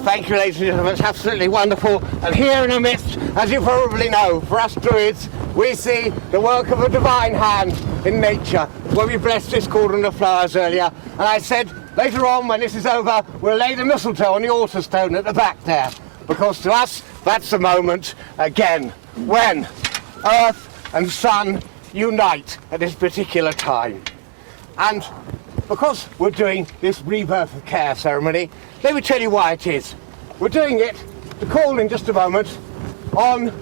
thank you, ladies and gentlemen. It's absolutely wonderful. And here in our midst, as you probably know, for us Druids, we see the work of a divine hand in nature. When we blessed this cauldron of flowers earlier, and I said, later on, when this is over, we'll lay the mistletoe on the altar stone at the back there. Because to us, that's the moment, again, when earth and sun unite at this particular time. And because we're doing this rebirth of care ceremony, let me tell you why it is. We're doing it to call in just a moment on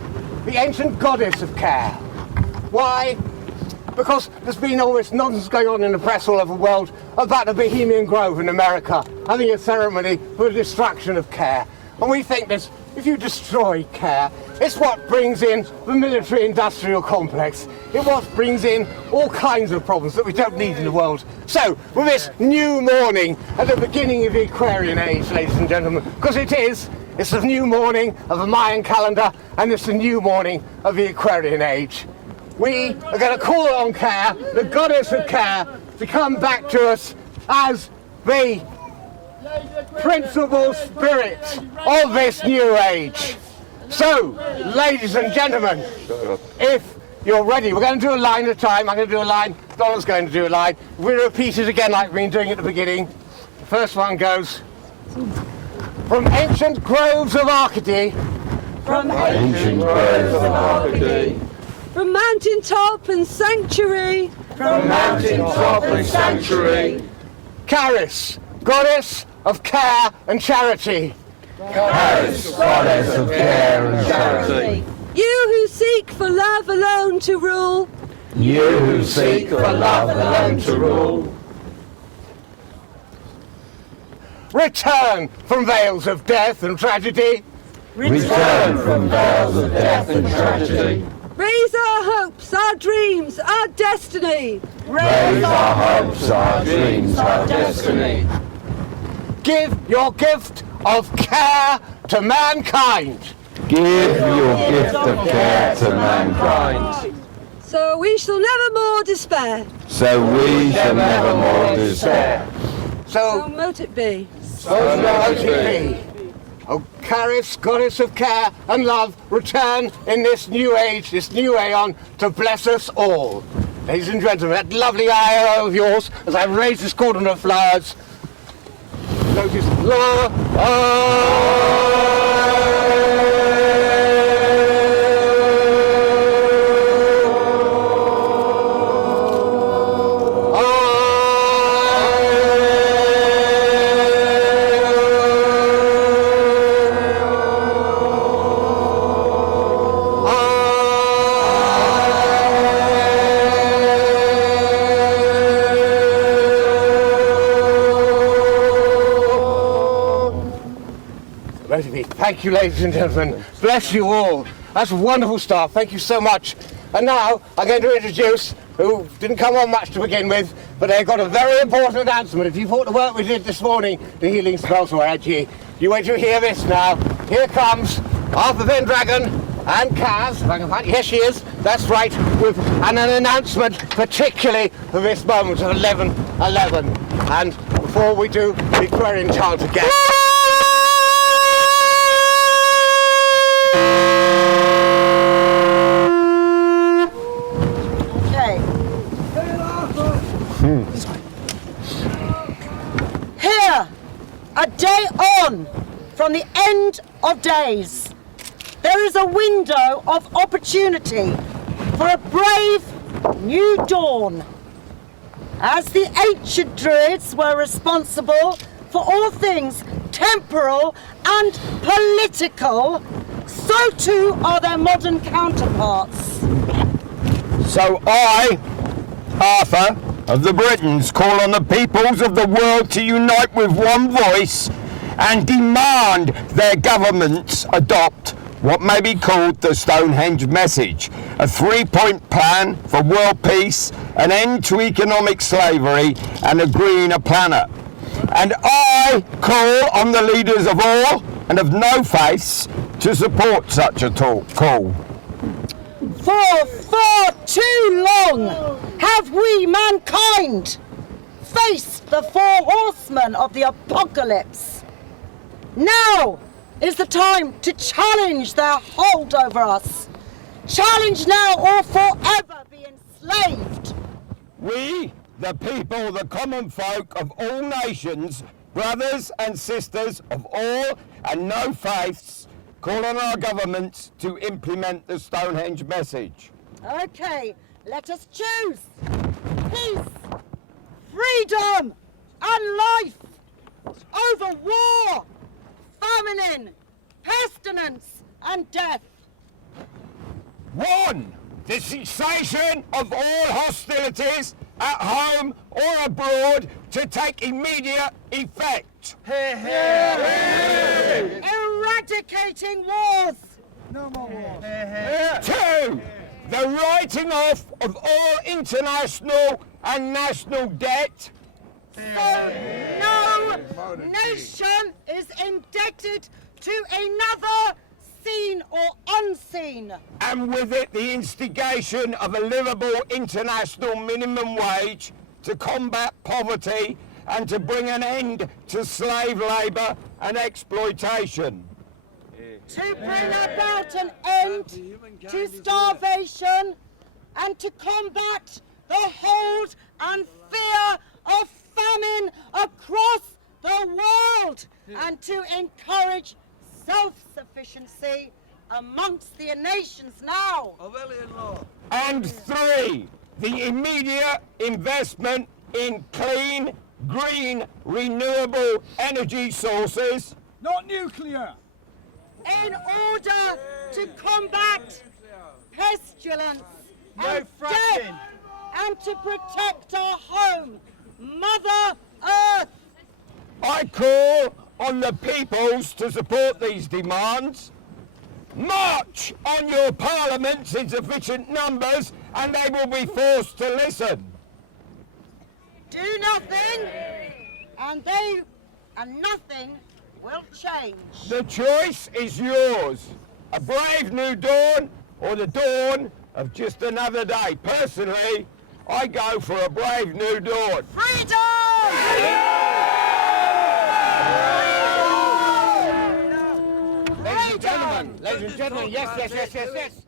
the ancient goddess of care. Why? Because there's been all this nonsense going on in the press all over the world about the Bohemian Grove in America having a ceremony for the destruction of care. And we think this, if you destroy care, it's what brings in the military-industrial complex. It's what brings in all kinds of problems that we don't need in the world. So, with this new morning at the beginning of the Aquarian age, ladies and gentlemen, because it's the new morning of the Mayan calendar, and it's the new morning of the Aquarian age. We are going to call on care, the goddess of care, to come back to us as the principal spirit of this new age. So, ladies and gentlemen, if you're ready, we're going to do a line at a time. I'm going to do a line, Donald's going to do a line. We'll repeat it again like we've been doing at the beginning. The first one goes, from ancient groves of Arcady, from ancient groves of Arcady, from mountain top and sanctuary, from mountain top and sanctuary, Caris, goddess of care and charity. Caris, goddess of care and charity. You who seek for love alone to rule, You who seek for love alone to rule. Return from veils of death and tragedy. Return from veils of death and tragedy. raise our hopes, our dreams, our destiny. Raise our hopes, our dreams, our destiny. Give your gift of care to mankind. Give your gift of care to mankind. So we shall never more despair. So we shall never more despair. So So mote it be. mote it be. O Caris, goddess of care and love, return in this new age, this new aeon, to bless us all. Ladies and gentlemen, that lovely IO of yours, as I raise this cordon of flowers, notice Thank you, ladies and gentlemen. Bless you all. That's wonderful stuff. Thank you so much. And now I'm going to introduce, who didn't come on much to begin with, but they've got a very important announcement. If you thought the work we did this morning, the healing spells were edgy, you wait to hear this now. Here comes Arthur Pendragon and Kaz. If I can find, here she is. That's right, with an announcement, particularly for this moment of 11:11. And before we do the Aquarian chant again. Here, a day on from the end of days, there is a window of opportunity for a brave new dawn. As the ancient Druids were responsible for all things temporal and political, so too are their modern counterparts. So I, Arthur, of the Britons, call on the peoples of the world to unite with one voice and demand their governments adopt what may be called the Stonehenge message, a 3-point plan for world peace, an end to economic slavery, and a greener planet. And I call on the leaders of all and of no faiths to support such a call. For far too long have we, mankind, faced the 4 horsemen of the apocalypse. Now is the time to challenge their hold over us. Challenge now or forever be enslaved. We, the people, the common folk of all nations, brothers and sisters of all and no faiths, call on our governments to implement the Stonehenge message. Okay, let us choose peace, freedom, and life over war, famine, pestilence, and death. 1. The cessation of all hostilities at home or abroad to take immediate effect. Eradicating wars. 2. The writing off of all international and national debt. No nation is indebted to another, seen or unseen. And with it the instigation of a livable international minimum wage to combat poverty and to bring an end to slave labour and exploitation. To bring about an end to starvation and to combat the hold and fear of famine across the world and to encourage self-sufficiency amongst the nations now. And 3. The immediate investment in clean, green, renewable energy sources. Not nuclear. In order to combat pestilence and death and to protect our home, Mother Earth. I call on the peoples to support these demands. March on your parliaments in sufficient numbers and they will be forced to listen. Do nothing and nothing will change. The choice is yours. A brave new dawn or the dawn of just another day. Personally, I go for a brave new dawn. Freedom! Ladies and gentlemen, yes.